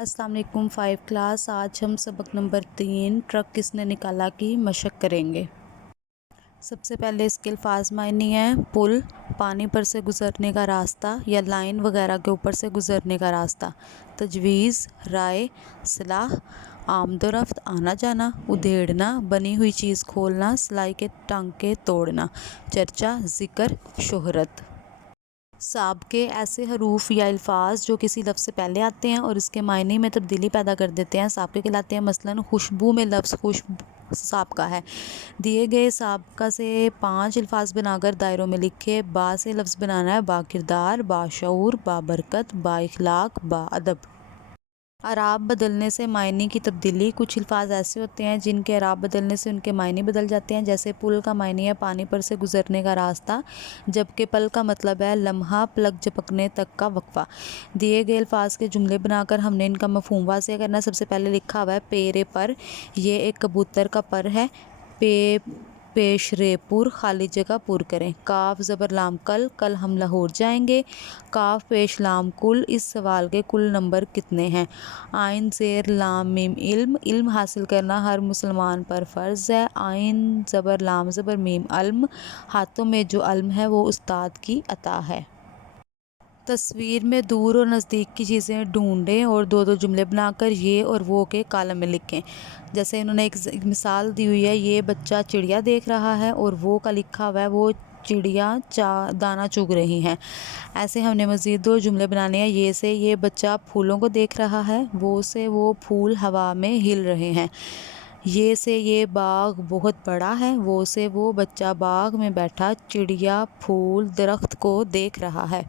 अस्सलाम वालेकुम 5 क्लास। आज हम सबक नंबर 3 ट्रक किसने निकाला की मशक करेंगे। सबसे पहले इसके अल्फाज मायने हैं पुल, पानी पर से गुज़रने का रास्ता या लाइन वगैरह के ऊपर से गुज़रने का रास्ता। तजवीज़, राय, सलाह, आमदोरफ्त, आना जाना, उधेड़ना, बनी हुई चीज़ खोलना, सिलाई के टांके तोड़ना, चर्चा, ज़िक्र, शोहरत। साबके ऐसे हरूफ या अल्फाज जो किसी लफ्ज़ से पहले आते हैं और इसके मायने में तब्दीली पैदा कर देते हैं साबके कहलाते हैं। मसलन खुशबू में लफ्ज़ खुशबू साबका है। दिए गए साबका से 5 अल्फाज बनाकर दायरों में लिखे। बा से लफ्ज़ बनाना है बाकिरदार, बाशऊर, बाबरकत, बाइखलाक, बाअदब। अराब बदलने से मायने की तब्दीली। कुछ अल्फाज ऐसे होते हैं जिनके अराब बदलने से उनके मायने बदल जाते हैं। जैसे पुल का मायने है पानी पर से गुजरने का रास्ता, जबकि पल का मतलब है लम्हा, पलक झपकने तक का वक्फा। दिए गए अल्फाज के जुमले बनाकर हमने इनका मफहूम वाज़ेह करना। सबसे पहले लिखा हुआ है पेरे पर, ये एक कबूतर का पर है। पे पेशरेपुर, खाली जगह पुर करें। काफ ज़बर लाम कल, कल हम लाहौर जाएंगे। काफ पेश लाम कुल, इस सवाल के कुल नंबर कितने हैं। आइन ज़ेर लाम मीम इल्म, इल्म हासिल करना हर मुसलमान पर फ़र्ज़ है। आइन ज़बर लाम ज़बर मीम अल्म, हाथों में जो अल्म है वो उस्ताद की अता है। तस्वीर में दूर और नज़दीक की चीज़ें ढूंढें और दो दो जुमले बनाकर ये और वो के कॉलम में लिखें। जैसे इन्होंने एक मिसाल दी हुई है, ये बच्चा चिड़िया देख रहा है, और वो का लिखा हुआ है वो चिड़िया दाना चुग रही हैं। ऐसे हमने मज़ीद 2 जुमले बनाने हैं। ये से ये बच्चा फूलों को देख रहा है, वो से वो फूल हवा में हिल रहे हैं। ये से ये बाग बहुत बड़ा है, वो से वो बच्चा बाग में बैठा चिड़िया फूल दरख्त को देख रहा है।